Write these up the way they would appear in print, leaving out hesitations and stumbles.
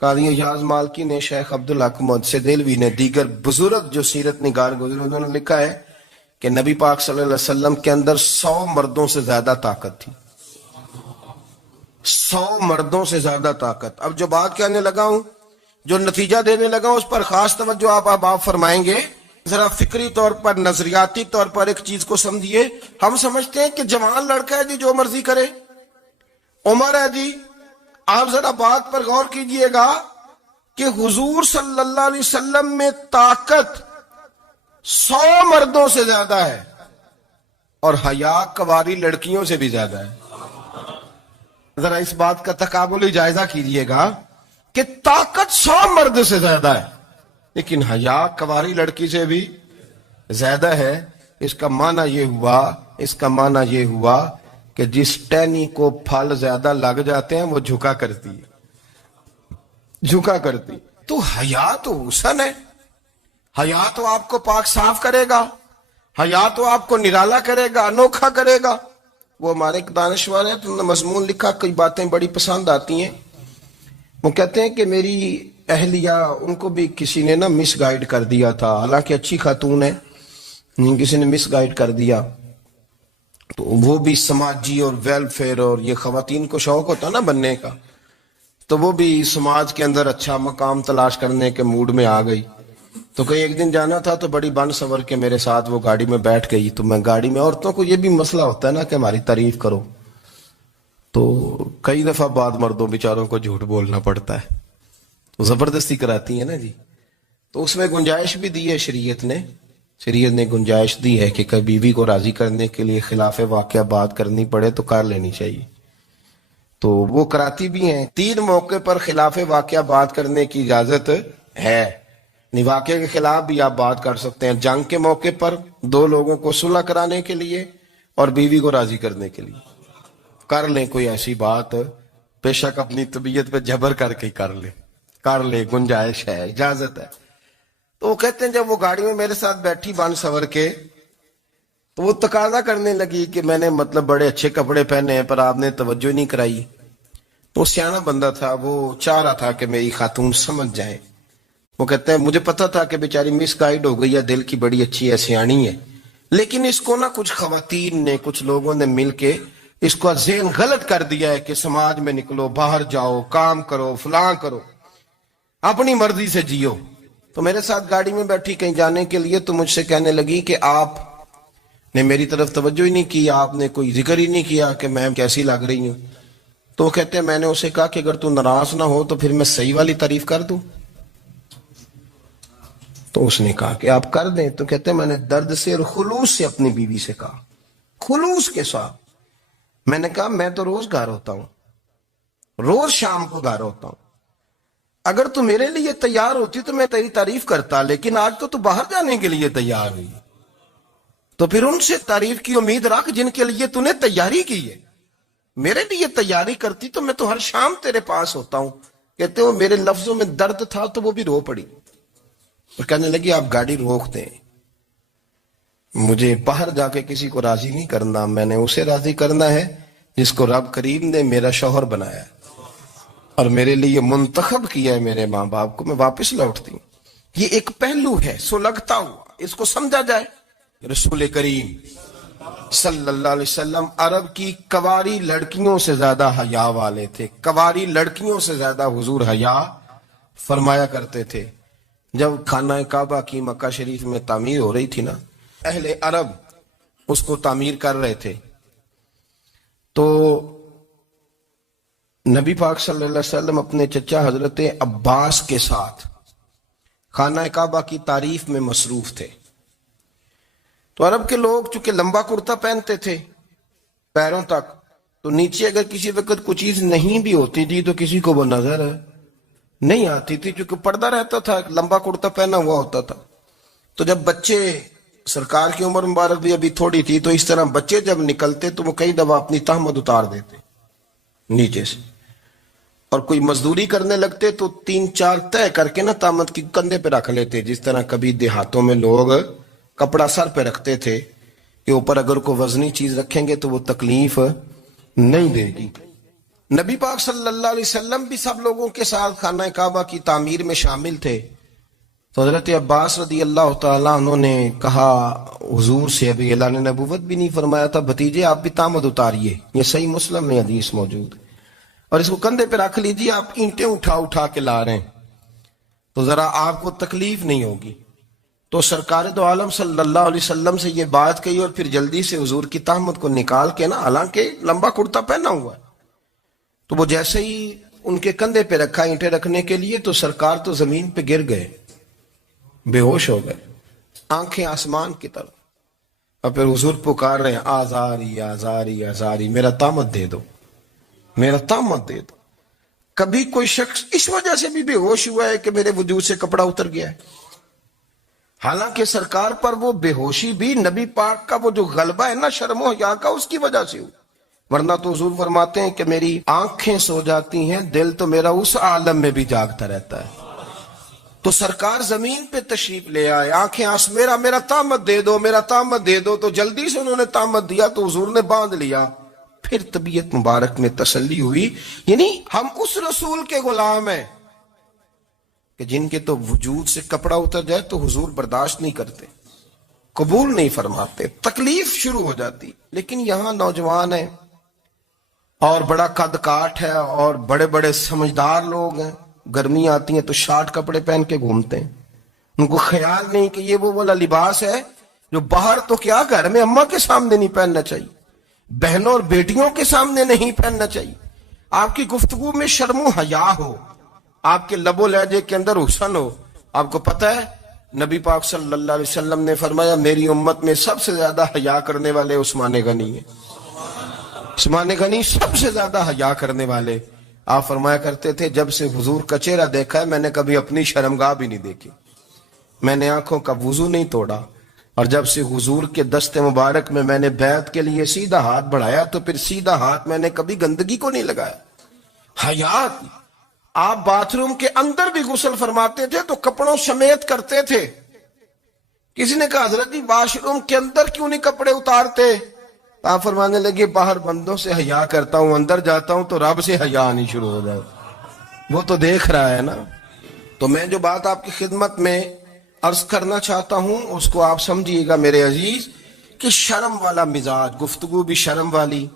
قاضی اعجاز مالکی نے، شیخ عبدالحق محدث دہلوی نے، دیگر بزرگ جو سیرت نگار گزرے انہوں نے لکھا ہے کہ نبی پاک صلی اللہ علیہ وسلم کے اندر 100 مردوں سے زیادہ طاقت تھی. 100 مردوں سے زیادہ طاقت. اب جو بات کہنے لگا ہوں، جو نتیجہ دینے لگا ہوں، اس پر خاص توجہ آپ فرمائیں گے. ذرا فکری طور پر، نظریاتی طور پر ایک چیز کو سمجھیے. ہم سمجھتے ہیں کہ جوان لڑکا ہے جی، جو مرضی کرے، عمر ہے جی. آپ ذرا بات پر غور کیجئے گا کہ حضور صلی اللہ علیہ وسلم میں طاقت 100 مردوں سے زیادہ ہے اور حیا کواری لڑکیوں سے بھی زیادہ ہے. ذرا اس بات کا تقابلی جائزہ کیجئے گا کہ طاقت 100 مرد سے زیادہ ہے لیکن حیا کواری لڑکی سے بھی زیادہ ہے. اس کا معنی یہ ہوا کہ جس ٹہنی کو پھل زیادہ لگ جاتے ہیں وہ جھکا کرتی. تو حیا تو حسن ہے، حیا تو آپ کو پاک صاف کرے گا، حیا تو آپ کو نرالا کرے گا، انوکھا کرے گا. وہ ہمارے ایک دانشور ہیں، تو مضمون لکھا، کئی باتیں بڑی پسند آتی ہیں. وہ کہتے ہیں کہ میری اہلیہ، ان کو بھی کسی نے مس گائیڈ کر دیا تھا، حالانکہ اچھی خاتون ہے، کسی نے مس گائیڈ کر دیا. تو وہ بھی سماجی اور ویلفیئر، اور یہ خواتین کو شوق ہوتا نا بننے کا، تو وہ بھی سماج کے اندر اچھا مقام تلاش کرنے کے موڈ میں آ گئی. تو کہیں ایک دن جانا تھا تو بڑی بن سور کے میرے ساتھ وہ گاڑی میں بیٹھ گئی. تو میں گاڑی میں، عورتوں کو یہ بھی مسئلہ ہوتا ہے نا کہ ہماری تعریف کرو، تو کئی دفعہ بعد مردوں بیچاروں کو جھوٹ بولنا پڑتا ہے، تو زبردستی کراتی ہے نا جی. تو اس میں گنجائش بھی دی ہے شریعت نے گنجائش دی ہے کہ کبھی بیوی کو راضی کرنے کے لیے خلاف واقعہ بات کرنی پڑے تو کر لینی چاہیے. تو وہ کراتی بھی ہیں. 3 موقع پر خلاف واقعہ بات کرنے کی اجازت ہے. واقعے کے خلاف بھی آپ بات کر سکتے ہیں، جنگ کے موقع پر 2 لوگوں کو صلح کرانے کے لیے اور بیوی کو راضی کرنے کے لیے کر لیں کوئی ایسی بات، بے شک اپنی طبیعت پہ جبر کر کے کر لے، گنجائش ہے، اجازت ہے. تو وہ کہتے ہیں جب وہ گاڑی میں میرے ساتھ بیٹھی بن سور کے، تو وہ تقاضا کرنے لگی کہ میں نے بڑے اچھے کپڑے پہنے ہیں پر آپ نے توجہ نہیں کرائی. وہ سیانا بندہ تھا، وہ چاہ رہا تھا کہ میری خاتون سمجھ جائے. وہ کہتے ہیں مجھے پتا تھا کہ بیچاری مس گائیڈ ہو گئی ہے، دل کی بڑی اچھی ہے، سیانی ہے، لیکن اس کو کچھ خواتین نے، کچھ لوگوں نے مل کے اس کو ذہن غلط کر دیا ہے کہ سماج میں نکلو، باہر جاؤ، کام کرو، فلاں کرو، اپنی مرضی سے جیو. تو میرے ساتھ گاڑی میں بیٹھی کہیں جانے کے لیے، تو مجھ سے کہنے لگی کہ آپ نے میری طرف توجہ ہی نہیں کی، آپ نے کوئی ذکر ہی نہیں کیا کہ میں کیسی لگ رہی ہوں. تو وہ کہتے ہیں میں نے اسے کہا کہ اگر تو ناراض نہ ہو تو پھر میں صحیح والی تعریف کر دوں. تو اس نے کہا کہ آپ کر دیں. تو کہتے ہیں میں نے درد سے اور خلوص سے اپنی بیوی سے کہا، خلوص کے ساتھ. میں نے کہا میں تو روز گھر ہوتا ہوں، روز شام کو گھر ہوتا ہوں، اگر تو میرے لیے تیار ہوتی تو میں تیری تعریف کرتا، لیکن آج تو باہر جانے کے لیے تیار ہوئی، تو پھر ان سے تعریف کی امید رکھ جن کے لیے تو نے تیاری کی ہے. میرے لیے تیاری کرتی تو میں تو ہر شام تیرے پاس ہوتا ہوں. کہتے ہو میرے لفظوں میں درد تھا تو وہ بھی رو پڑی اور کہنے لگی آپ گاڑی روک دیں، مجھے باہر جا کے کسی کو راضی نہیں کرنا، میں نے اسے راضی کرنا ہے جس کو رب کریم نے میرا شوہر بنایا اور میرے لیے منتخب کیا ہے، میرے ماں باپ کو. میں واپس لوٹتی ہوں. یہ ایک پہلو ہے سلگتا ہوا، اس کو سمجھا جائے. رسول کریم صلی اللہ علیہ وسلم عرب کی کواری لڑکیوں سے زیادہ حیا والے تھے. کواری لڑکیوں سے زیادہ حضور حیا فرمایا کرتے تھے. جب خانہ کعبہ کی مکہ شریف میں تعمیر ہو رہی تھی نا، اہل عرب اس کو تعمیر کر رہے تھے، تو نبی پاک صلی اللہ علیہ وسلم اپنے چچا حضرت عباس کے ساتھ خانہ کعبہ کی تعریف میں مصروف تھے. تو عرب کے لوگ چونکہ لمبا کرتا پہنتے تھے پیروں تک، تو نیچے اگر کسی وقت کوئی چیز نہیں بھی ہوتی تھی تو کسی کو وہ نظر نہیں آتی تھی، چونکہ پردہ رہتا تھا، لمبا کرتا پہنا ہوا ہوتا تھا. تو جب بچے، سرکار کی عمر مبارک بھی ابھی تھوڑی تھی، تو اس طرح بچے جب نکلتے تو وہ کئی دفعہ اپنی تہمت اتار دیتے نیچے سے، اور کوئی مزدوری کرنے لگتے تو 3-4 طے کر کے تہمت کی کندھے پہ رکھ لیتے. جس طرح کبھی دیہاتوں میں لوگ کپڑا سر پہ رکھتے تھے کہ اوپر اگر کوئی وزنی چیز رکھیں گے تو وہ تکلیف نہیں دے گی. نبی پاک صلی اللہ علیہ وسلم بھی سب لوگوں کے ساتھ خانہ کعبہ کی تعمیر میں شامل تھے. تو حضرت عباس رضی اللہ تعالیٰ عنہ نے کہا حضور سے، ابھی اللہ نے نبوت بھی نہیں فرمایا تھا، بھتیجے آپ بھی تامد اتاریے. یہ صحیح مسلم میں حدیث موجود ہے. اور اس کو کندھے پہ رکھ لیجیے، آپ اینٹیں اٹھا اٹھا کے لا رہے ہیں تو ذرا آپ کو تکلیف نہیں ہوگی. تو سرکار دو عالم صلی اللہ علیہ وسلم سے یہ بات کہی اور پھر جلدی سے حضور کی تہمت کو نکال کے نا، حالانکہ لمبا کرتا پہنا ہوا ہے، تو وہ جیسے ہی ان کے کندھے پہ رکھا اینٹیں رکھنے کے لیے تو سرکار تو زمین پہ گر گئے، بے ہوش ہو گئے، آنکھیں آسمان کی طرف. اور پھر حضور پکار رہے ہیں آزاری آزاری آزاری، میرا تامت دے دو، میرا تامت دے دو. کبھی کوئی شخص اس وجہ سے بھی بے ہوش ہوا ہے کہ میرے وجود سے کپڑا اتر گیا ہے؟ حالانکہ سرکار پر وہ بے ہوشی بھی نبی پاک کا وہ جو غلبہ ہے نا شرم و حیا کا، اس کی وجہ سے ہوئی. ورنہ تو حضور فرماتے ہیں کہ میری آنکھیں سو جاتی ہیں، دل تو میرا اس عالم میں بھی جاگتا رہتا ہے. تو سرکار زمین پہ تشریف لے آئے، آنکھیں میرا تامت دے دو، میرا تامت دے دو. تو جلدی سے انہوں نے تامت دیا تو حضور نے باندھ لیا. پھر طبیعت مبارک میں تسلی ہوئی. یعنی ہم اس رسول کے غلام ہیں کہ جن کے تو وجود سے کپڑا اتر جائے تو حضور برداشت نہیں کرتے، قبول نہیں فرماتے، تکلیف شروع ہو جاتی. لیکن یہاں نوجوان ہیں اور بڑا قد کاٹ ہے اور بڑے بڑے سمجھدار لوگ ہیں، گرمی آتی ہیں تو شارٹ کپڑے پہن کے گھومتے ہیں. ان کو خیال نہیں کہ یہ وہ والا لباس ہے جو باہر تو کیا گھر میں اماں کے سامنے نہیں پہننا چاہیے، بہنوں اور بیٹیوں کے سامنے نہیں پہننا چاہیے. آپ کی گفتگو میں شرم و حیا ہو، آپ کے لب و لہجے کے اندر حسن ہو. آپ کو پتہ ہے نبی پاک صلی اللہ علیہ وسلم نے فرمایا میری امت میں سب سے زیادہ حیا کرنے والے عثمان غنی ہیں. عثمان غنی سب سے زیادہ حیا کرنے والے. آپ فرمایا کرتے تھے جب سے حضور کا چہرہ دیکھا ہے میں نے کبھی اپنی شرمگاہ بھی نہیں دیکھی، میں نے آنکھوں کا وضو نہیں توڑا، اور جب سے حضور کے دست مبارک میں نے بیعت کے لیے سیدھا ہاتھ بڑھایا تو پھر سیدھا ہاتھ میں نے کبھی گندگی کو نہیں لگایا. حیات. آپ باتھ روم کے اندر بھی غسل فرماتے تھے تو کپڑوں سمیت کرتے تھے. کسی نے کہا حضرت جی واش روم کے اندر کیوں نہیں کپڑے اتارتے؟ آپ فرمانے لگے باہر بندوں سے حیا کرتا ہوں، اندر جاتا ہوں تو رب سے حیا آنی شروع ہو جائے، وہ تو دیکھ رہا ہے نا. تو میں جو بات آپ کی خدمت میں عرض کرنا چاہتا ہوں اس کو آپ سمجھیے گا میرے عزیز، کہ شرم والا مزاج، گفتگو بھی شرم والی،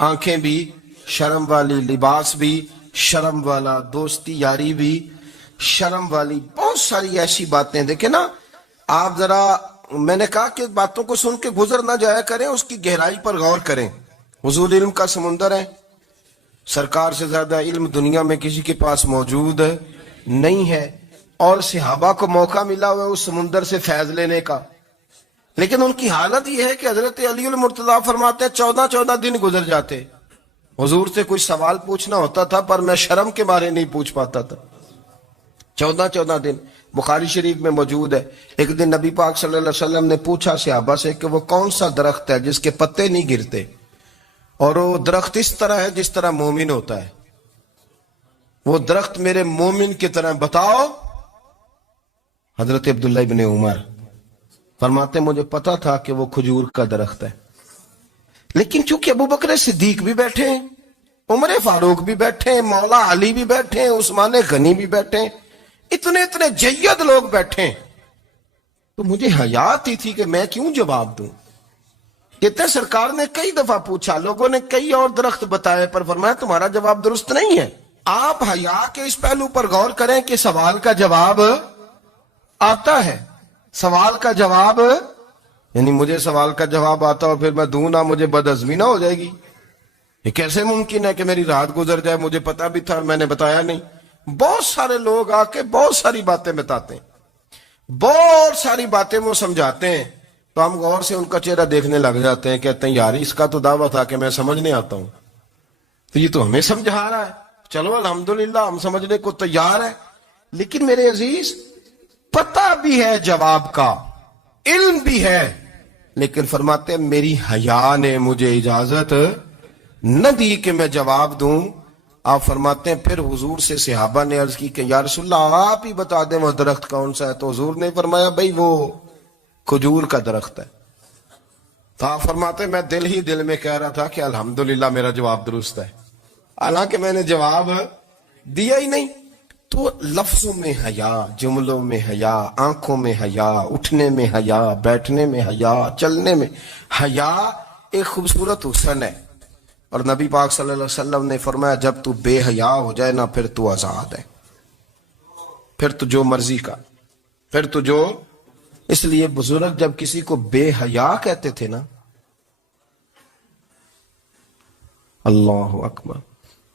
آنکھیں بھی شرم والی، لباس بھی شرم والا، دوستی یاری بھی شرم والی، بہت ساری ایسی باتیں. دیکھیں نا آپ ذرا، میں نے کہا کہ باتوں کو سن کے گزر نہ جایا کریں، اس کی گہرائی پر غور کریں. حضور علم کا سمندر ہے، سرکار سے زیادہ علم دنیا میں کسی کے پاس موجود نہیں ہے، اور صحابہ کو موقع ملا ہوا ہے اس سمندر سے فیض لینے کا. لیکن ان کی حالت یہ ہے کہ حضرت علی المرتضیٰ فرماتے ہیں 14 دن گزر جاتے، حضور سے کوئی سوال پوچھنا ہوتا تھا پر میں شرم کے بارے نہیں پوچھ پاتا تھا. 14 دن بخاری شریف میں موجود ہے. ایک دن نبی پاک صلی اللہ علیہ وسلم نے پوچھا صحابہ سے کہ وہ کون سا درخت ہے جس کے پتے نہیں گرتے، اور وہ درخت اس طرح ہے جس طرح مومن ہوتا ہے، وہ درخت میرے مومن کی طرح بتاؤ. حضرت عبداللہ ابن عمر فرماتے مجھے پتا تھا کہ وہ کھجور کا درخت ہے، لیکن چونکہ ابو بکر صدیق بھی بیٹھے ہیں، عمر فاروق بھی بیٹھے ہیں، مولا علی بھی بیٹھے ہیں، عثمان غنی بھی بیٹھے ہیں، اتنے جید لوگ بیٹھے ہیں، تو مجھے حیا آتی تھی کہ میں کیوں جواب دوں. کہتے سرکار نے کئی دفعہ پوچھا، لوگوں نے کئی اور درخت بتائے، پر فرمایا تمہارا جواب درست نہیں ہے. آپ حیا کے اس پہلو پر غور کریں کہ سوال کا جواب آتا ہے. سوال کا جواب، یعنی مجھے سوال کا جواب آتا اور پھر میں دوں نہ، مجھے بدعزمی نہ ہو جائے گی. یہ کیسے ممکن ہے کہ میری رات گزر جائے، مجھے پتا بھی تھا اور میں نے بتایا نہیں. بہت سارے لوگ آ کے بہت ساری باتیں بتاتے ہیں، بہت ساری باتیں وہ سمجھاتے ہیں، تو ہم غور سے ان کا چہرہ دیکھنے لگ جاتے ہیں، کہتے ہیں یار اس کا تو دعویٰ تھا کہ میں سمجھنے آتا ہوں، تو یہ تو ہمیں سمجھا رہا ہے. چلو الحمدللہ ہم سمجھنے کو تیار ہیں. لیکن میرے عزیز پتہ بھی ہے جواب کا، علم بھی ہے، لیکن فرماتے ہیں میری حیا نے مجھے اجازت نہ دی کہ میں جواب دوں. آپ فرماتے ہیں پھر حضور سے صحابہ نے عرض کی کہ یا رسول اللہ آپ ہی بتا دیں وہ درخت کون سا ہے. تو حضور نے فرمایا بھئی وہ کھجور کا درخت ہے. تو آپ فرماتے ہیں میں دل ہی دل میں کہہ رہا تھا کہ الحمدللہ میرا جواب درست ہے. حالانکہ میں نے جواب دیا ہی نہیں. تو لفظوں میں حیا، جملوں میں حیا، آنکھوں میں حیا، اٹھنے میں حیا، بیٹھنے میں حیا، چلنے میں حیا ایک خوبصورت حسن ہے. اور نبی پاک صلی اللہ علیہ وسلم نے فرمایا جب تو بے حیا ہو جائے نا پھر تو آزاد ہے، پھر تو جو مرضی کا، پھر تو جو. اس لیے بزرگ جب کسی کو بے حیا کہتے تھے نا، اللہ اکبر،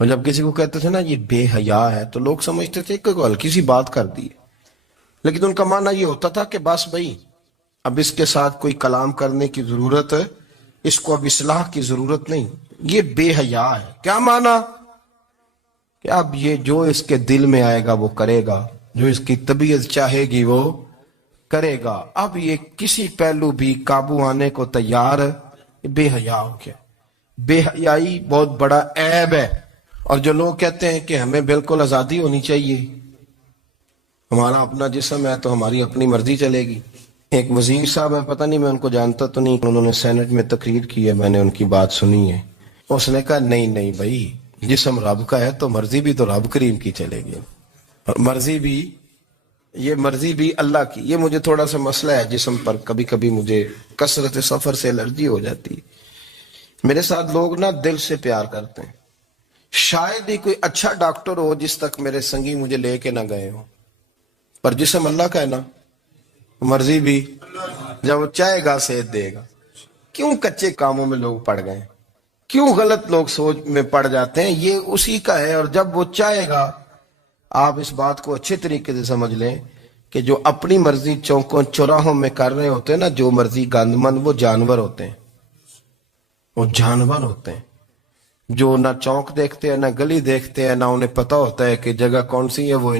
اور جب کسی کو کہتے تھے نا یہ بے حیا ہے تو لوگ سمجھتے تھے کہ کوئی ہلکی سی بات کر دی، لیکن ان کا معنی یہ ہوتا تھا کہ بس بھائی اب اس کے ساتھ کوئی کلام کرنے کی ضرورت ہے، اس کو اب اصلاح کی ضرورت نہیں، یہ بے حیا ہے. کیا معنی؟ کہ اب یہ جو اس کے دل میں آئے گا وہ کرے گا، جو اس کی طبیعت چاہے گی وہ کرے گا، اب یہ کسی پہلو بھی قابو آنے کو تیار ہے. بے حیا ہو گیا. بے حیائی بہت بڑا عیب ہے. اور جو لوگ کہتے ہیں کہ ہمیں بالکل آزادی ہونی چاہیے، ہمارا اپنا جسم ہے تو ہماری اپنی مرضی چلے گی. ایک وزیر صاحب ہے، پتہ نہیں میں ان کو جانتا تو نہیں، انہوں نے سینٹ میں تقریر کی ہے، میں نے ان کی بات سنی ہے. اس نے کہا نہیں بھائی، جسم رب کا ہے تو مرضی بھی تو رب کریم کی چلے گی، اور مرضی بھی اللہ کی. یہ مجھے تھوڑا سا مسئلہ ہے جسم پر، کبھی کبھی مجھے کثرت سفر سے الرجی ہو جاتی. میرے ساتھ لوگ نا دل سے پیار کرتے ہیں. شاید ہی کوئی اچھا ڈاکٹر ہو جس تک میرے سنگی مجھے لے کے نہ گئے ہوں، پر جسم اللہ کا ہے نا، مرضی بھی جب وہ چاہے گا صحت دے گا. کیوں کچے کاموں میں لوگ پڑ گئے، کیوں غلط لوگ سوچ میں پڑ جاتے ہیں؟ یہ اسی کا ہے. اور جب وہ چاہے گا، آپ اس بات کو اچھے طریقے سے سمجھ لیں کہ جو اپنی مرضی چوکوں چوراہوں میں کر رہے ہوتے ہیں نا، جو مرضی گند مند، وہ جانور ہوتے ہیں. وہ جانور ہوتے ہیں جو نہ چوک دیکھتے ہیں، نہ گلی دیکھتے ہیں، نہ انہیں پتہ ہوتا ہے کہ جگہ کون سی ہے. وہ